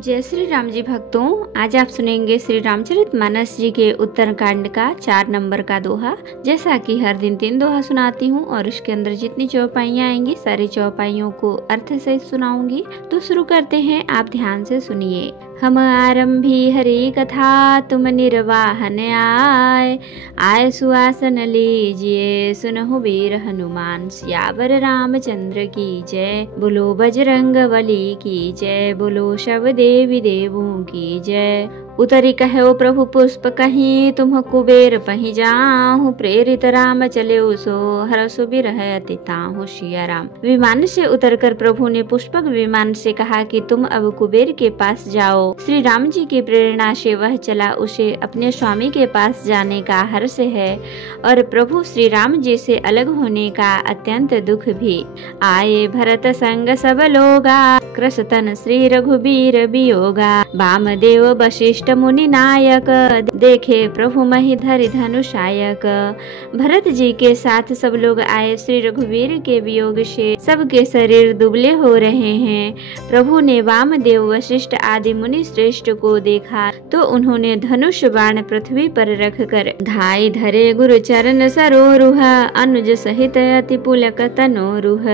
जय श्री राम जी भक्तों, आज आप सुनेंगे श्री रामचरितमानस जी के उत्तरकांड का 4 नंबर का दोहा। जैसा कि हर दिन 3 दोहा सुनाती हूँ और इसके अंदर जितनी चौपाइयाँ आएंगी सारी चौपाइयों को अर्थ सहित सुनाऊंगी। तो शुरू करते हैं, आप ध्यान से सुनिए। हम आरंभी हरि कथा तुम निर्वाहन आय सुआसन लीजिए सुनहु वीर हनुमान सियावर रामचंद्र की जय। बोलो बजरंग बली की जय, बोलो शव देवी देवों की जय। उतरी कहो प्रभु पुष्प कहीं तुम कुबेर पही जाहु, प्रेरित राम चले सो हरसु बिरह अति ताहु। सिया राम। विमान से उतरकर प्रभु ने पुष्पक विमान से कहा कि तुम अब कुबेर के पास जाओ। श्री राम जी की प्रेरणा से वह चला, उसे अपने स्वामी के पास जाने का हर्ष है और प्रभु श्री राम जी से अलग होने का अत्यंत दुख भी। आए भरत संग सब लोगा, कृषतन श्री रघुबीर वियोगा। वामदेव वशिष्ठ मुनि नायक, देखे प्रभु महि धरि धनुषायक। भरत जी के साथ सब लोग आए। श्री रघुवीर के वियोग से सबके शरीर दुबले हो रहे हैं। प्रभु ने वामदेव वशिष्ठ आदि मुनि श्रेष्ठ को देखा तो उन्होंने धनुष बाण पृथ्वी पर रखकर धाई धरे गुरु चरण सरोरुह। अनुज सहित अति पुलक तनोरुह।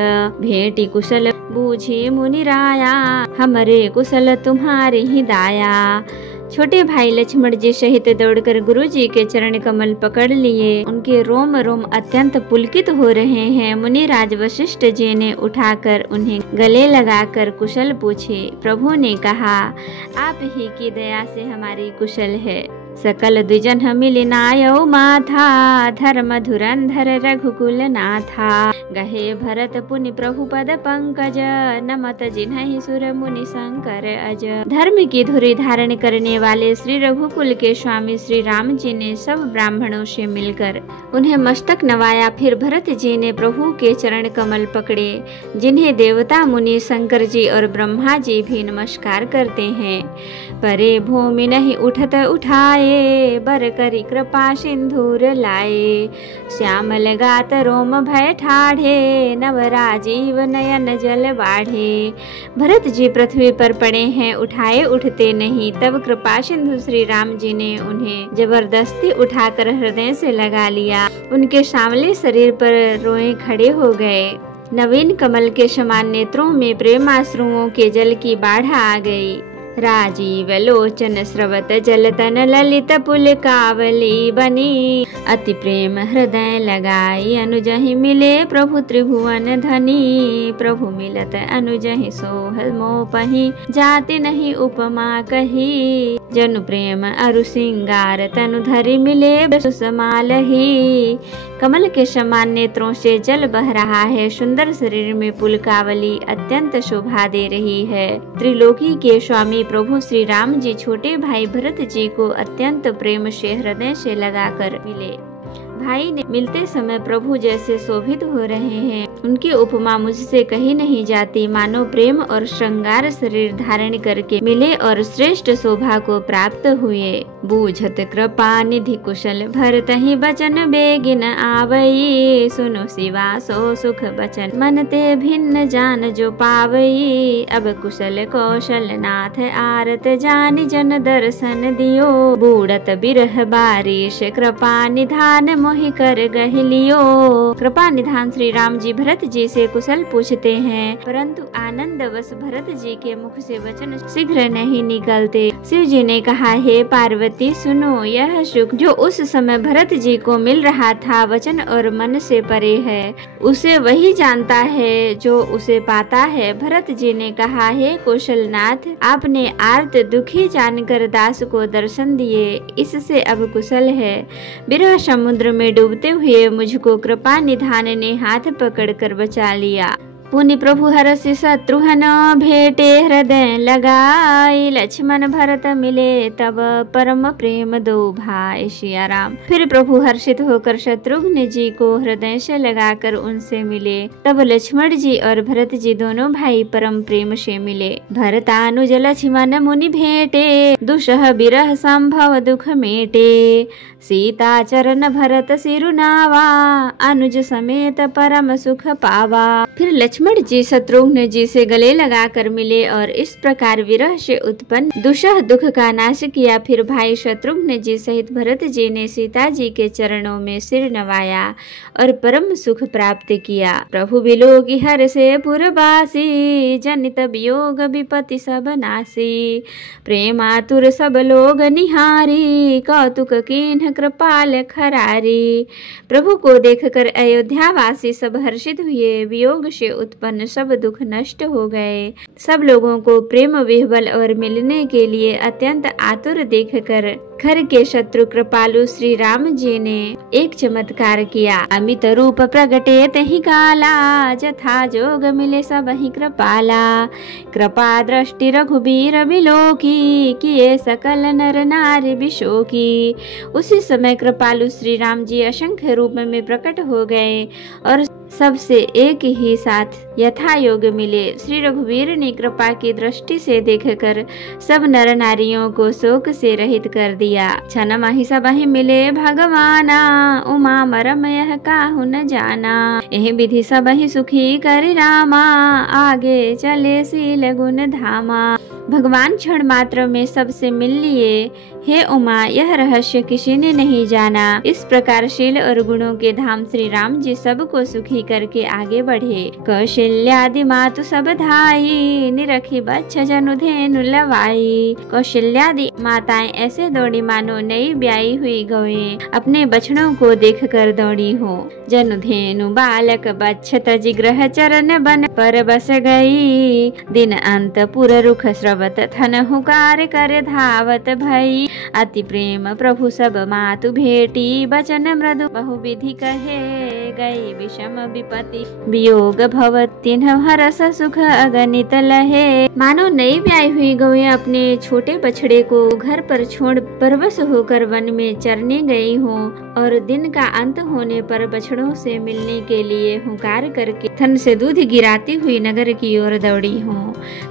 भेंटी कुशल बूझी मुनि राया, हमरे कुशल तुम्हारी ही दाया। छोटे भाई लक्ष्मण जी सहित दौड़कर गुरु जी के चरण कमल पकड़ लिए। उनके रोम रोम अत्यंत पुलकित हो रहे हैं। मुनिराज वशिष्ठ जी ने उठाकर उन्हें गले लगाकर कुशल पूछे। प्रभु ने कहा, आप ही की दया से हमारी कुशल है। सकल द्विजन मिलि नायौ माथा, धर्म धुरंधर रघुकुल नाथा। गहे भरत पुनि प्रभु पद पंकज, नमत जिन्हि सुर मुनि शंकर अज। धर्म की धुरी धारण करने वाले श्री रघुकुल के स्वामी श्री राम जी ने सब ब्राह्मणों से मिलकर उन्हें मस्तक नवाया। फिर भरत जी ने प्रभु के चरण कमल पकड़े, जिन्हें देवता मुनि शंकर जी और ब्रह्मा जी भी नमस्कार करते हैं। परे भूमि नहीं उठत उठाए, बर करी कृपा सिंधूर लाए। श्यामल गात रोम भय ठाढ़े, नव राजीव नयन जल बाढ़े। भरत जी पृथ्वी पर पड़े हैं, उठाए उठते नहीं। तब कृपा सिंधु श्री राम जी ने उन्हें जबरदस्ती उठाकर हृदय से लगा लिया। उनके सांवले शरीर पर रोए खड़े हो गए। नवीन कमल के समान नेत्रों में प्रेमाश्रुओं के जल की बाढ़ आ गई। राजीव लोचन स्रवत जलतन ललित पुल कावली बनी। अति प्रेम हृदय लगाई, अनुजहि मिले प्रभु त्रिभुवन धनी। प्रभु मिलत अनुजहि सोह मोपहि, जाति नहीं उपमा कही। जनु प्रेम अरु सिंगार, तनु धरि मिले सुसमालही। कमल के समान नेत्रों से जल बह रहा है। सुंदर शरीर में पुलकावली अत्यंत शोभा दे रही है। त्रिलोकी के स्वामी प्रभु श्री राम जी छोटे भाई भरत जी को अत्यंत प्रेम से हृदय से लगाकर मिले। भाई ने मिलते समय प्रभु जैसे शोभित हो रहे हैं, उनकी उपमा मुझसे कही नहीं जाती। मानो प्रेम और श्रृंगार शरीर धारण करके मिले और श्रेष्ठ शोभा को प्राप्त हुए। बूझत कृपा निधि कुशल, भरत ही बचन बेगिन आवई। सुनो सिवा सो सुख बचन, मन ते भिन्न जान जो पावई। अब कुशल कौशल नाथ आरत, जानि जन दर्शन दियो। बूढ़त बिरह बारिश, कृपा निधान मोहि कर गहिलियो। कृपा निधान श्री राम जी भरत जी से कुशल पूछते हैं, परंतु आनंदवश भरत जी के मुख से वचन शीघ्र नहीं निकलते। शिव जी ने कहा, हे पार्वती सुनो, यह सुख जो उस समय भरत जी को मिल रहा था वचन और मन से परे है। उसे वही जानता है जो उसे पाता है। भरत जी ने कहा, हे कौशलनाथ, आपने आर्त दुखी जानकर दास को दर्शन दिए, इससे अब कुशल है। विरह समुद्र में डूबते हुए मुझको कृपा निधान ने हाथ पकड़कर बचा लिया। पुनि प्रभु हरषि शत्रुघ्न भेटे, हृदय लगाई। लक्ष्मण भरत मिले तब, परम प्रेम दो भाई। सिया राम। फिर प्रभु हर्षित होकर शत्रुघ्न जी को हृदय से लगाकर उनसे मिले। तब लक्ष्मण जी और भरत जी दोनों भाई परम प्रेम से मिले। भरतानुज लक्ष्मण मुनि भेटे, दुसह बिरह संभव दुख मेटे। सीता चरण भरत सिरुनावा, अनुज समेत परम सुख पावा। फिर लक्ष्मण जी शत्रुघ्न जी से गले लगाकर मिले और इस प्रकार विरह से उत्पन्न दुसह दुख का नाश किया। फिर भाई शत्रुघ्न जी सहित भरत जी ने सीता जी के चरणों में सिर नवाया और परम सुख प्राप्त किया। प्रभु विलोकी हर से पुरवासी, जनित वियोग विपत्ति सब नासी। प्रेम आतुर सब लोग निहारी, कौतुक कीन्ह कृपाल खरारी। प्रभु को देखकर अयोध्यावासी सब हर्षित हुए। वियोग से उत्पन्न सब दुख नष्ट हो गए। सब लोगों को प्रेम विह्वल और मिलने के लिए अत्यंत आतुर देखकर खर के शत्रु कृपालु श्री राम जी ने एक चमत्कार किया। अमित रूप प्रगटे तहि काला, जथा जोग मिले सब ही कृपाला। कृपा दृष्टि रघुबीर बिलोकी, किए सकल नर नारी बिशोकी। उसी समय कृपालु श्री राम जी असंख्य रूप में प्रकट हो गए और सबसे एक ही साथ यथा योग मिले। श्री रघुवीर ने कृपा की दृष्टि से देखकर सब नर नारियों को शोक से रहित कर दिया। क्षण माहि सब ही मिले भगवाना, उमा मरम यह काहू न जाना। यह विधि सब ही सुखी कर रामा, आगे चले शील गुण धामा। भगवान क्षण मात्र में सबसे मिल लिए। हे उमा, यह रहस्य किसी ने नहीं जाना। इस प्रकार शील और गुणों के धाम श्री राम जी सबको सुखी करके आगे बढ़े। कौशल्यादि मातु सब धाई, निरखी बच्छ जनु धेनु लवाई। कौशल्यादि माताएं ऐसे दौड़ी मानो नई ब्याई हुई गौएं अपने बछड़ों को देखकर दौड़ी हो। जनु धेनु बालक बच्छ तज ग्रह चरण बन पर बस गई। दिन अंत पुर रुख स्रवत थन हुकार कर धावत भई। अति प्रेम प्रभु सब मातु भेटी, बचन मृदु बहुविधि कहे गई। विषम विपत्ति वियोग भवत तिन्ह हरस सुख अगणित लहे। मानो नई ब्याई हुई गौएं अपने छोटे बछड़े को घर पर छोड़ परवश होकर वन में चरने गई हो और दिन का अंत होने पर बछड़ों से मिलने के लिए हुंकार करके थन से दूध गिराती हुई नगर की ओर दौड़ी हो।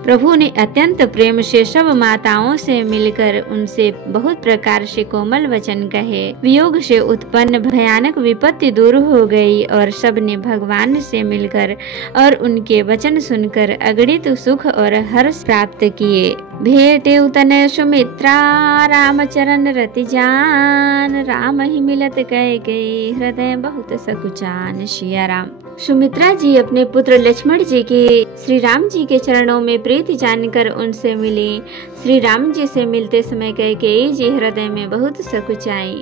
प्रभु ने अत्यंत प्रेम से सब माताओं से मिलकर उनसे बहुत प्रकार से कोमल वचन कहे। वियोग से उत्पन्न भयानक विपत्ति दूर हो गई और सब ने भगवान से मिलकर और उनके वचन सुनकर अगणित सुख और हर्ष प्राप्त किए। भेटे उतन सुमित्रा, रामचरण रति जान। राम ही मिलत कह गई, हृदय बहुत सकुचान। सिया राम। सुमित्रा जी अपने पुत्र लक्ष्मण जी की श्री राम जी के चरणों में प्रीति जानकर उनसे मिली। श्री राम जी से मिलते समय कैकेयी जी हृदय में बहुत सकुचाई।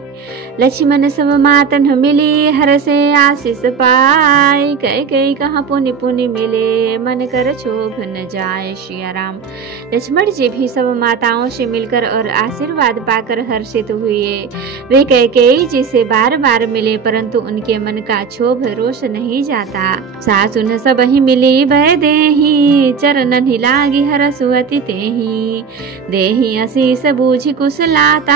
लक्ष्मण सब मातन मिली, हर से आशीष पाई। कैकेयी कहाँ पुनि पुनि मिले, मन कर क्षोभ न जाए। सिया राम। लक्ष्मण जी भी सब माताओं से मिलकर और आशीर्वाद पाकर हर्षित हुए। वे कैकेयी जी से बार बार मिले परंतु उनके मन का क्षोभ रोष नहीं जाता। सासुन सब ही मिली भय देही, चरणन ही लागी हरसुअति तेही। देही असीस बूझी कुशलाता,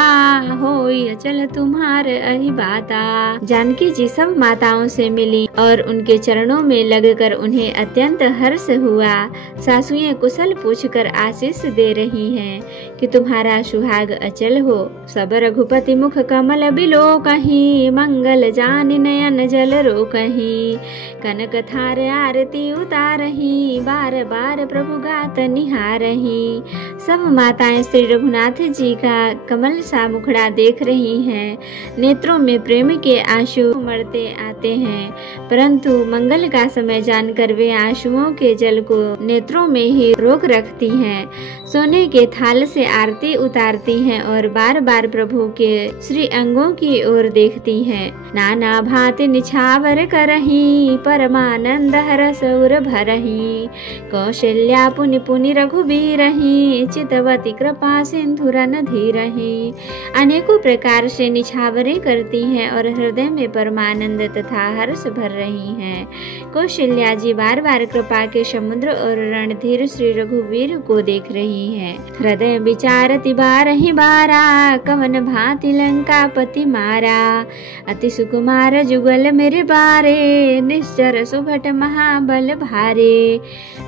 होई अचल तुम्हार अहि बाता। जानकी जी सब माताओं से मिली और उनके चरणों में लगकर उन्हें अत्यंत हर्ष हुआ। सासुएं कुशल पूछकर आशीष दे रही हैं कि तुम्हारा सुहाग अचल हो। सब रघुपति मुख कमल बिलो कहीं, मंगल जान नयन जल रो कहीं। कनक थार आरती उतारही, बार बार प्रभु गात निहारही। सब माताएं श्री रघुनाथ जी का कमल सा मुखड़ा देख रही हैं। नेत्रों में प्रेम के आंसू उमड़ते आते हैं परंतु मंगल का समय जानकर वे आंसुओं के जल को नेत्रों में ही रोक रखती हैं। सोने के थाल से आरती उतारती हैं और बार बार प्रभु के श्री अंगों की ओर देखती हैं। नाना भांति निछावर करही, परमानंद हरस उर भरही। कौशल्या पुनि पुनि रघुबीरही, चितवती कृपा सिंधुरन धीरही। अनेकों प्रकार से निछावरें करती हैं और हृदय में परमानंद तथा हर्ष भर रही हैं। कौशल्या जी बार बार कृपा के समुद्र और रणधीर श्री रघुवीर को देख रही हैं। हृदय विचारति बारहि बारा, कवन भांति लंकापति मारा। अति सुकुमार जुगल मेरे बारे, निश्चर सुभट महाबल भारे।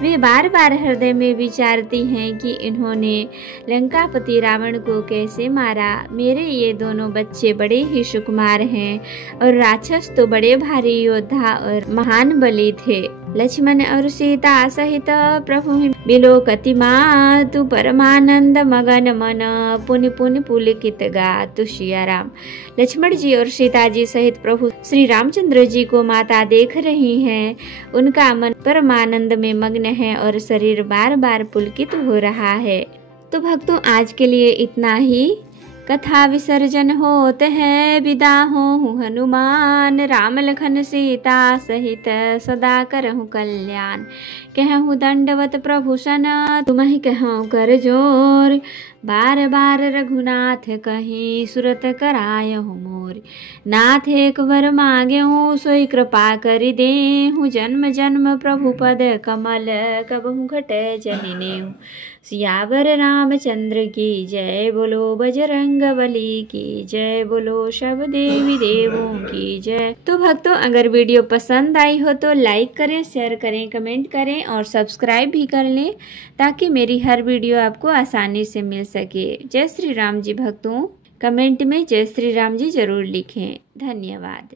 वे बार बार हृदय में विचारती हैं कि इन्होंने लंकापति रावण को कैसे मारा। मेरे ये दोनों बच्चे बड़े ही सुकुमार हैं और राक्षस तो बड़े भारी योद्धा और महान बली थे। लक्ष्मण और सीता सहित प्रभु बिलोकति मातु परमानंद मगन मन पुनि पुनि पुलकित गातु सिया राम। लक्ष्मण जी और सीता जी सहित प्रभु श्री रामचंद्र जी को माता देख रही हैं। उनका मन परमानंद में मग्न है और शरीर बार बार पुलकित हो रहा है। तो भक्तों, आज के लिए इतना ही। कथा विसर्जन होत है, विदा हो हनुमान। राम लखन सीता सहित सदा करहु कल्याण। कहूँ दंडवत प्रभु सन, तुम्हि कहूँ कर जोर। बार बार रघुनाथ कहीं, सुरत करायहु मोर। नाथ एक वर मांगेहूँ, सोई कृपा करि देहूँ। जन्म जन्म प्रभु पद कमल, कबहु घटै जनि नेहु। सियावर रामचंद्र की जय, बोलो बजरंग बली की जय, बोलो सब देवी देवों की जय। तो भक्तों, अगर वीडियो पसंद आई हो तो लाइक करें, शेयर करें, कमेंट करें और सब्सक्राइब भी कर लें, ताकि मेरी हर वीडियो आपको आसानी से मिल सके। जय श्री राम जी। भक्तों, कमेंट में जय श्री राम जी जरूर लिखें। धन्यवाद।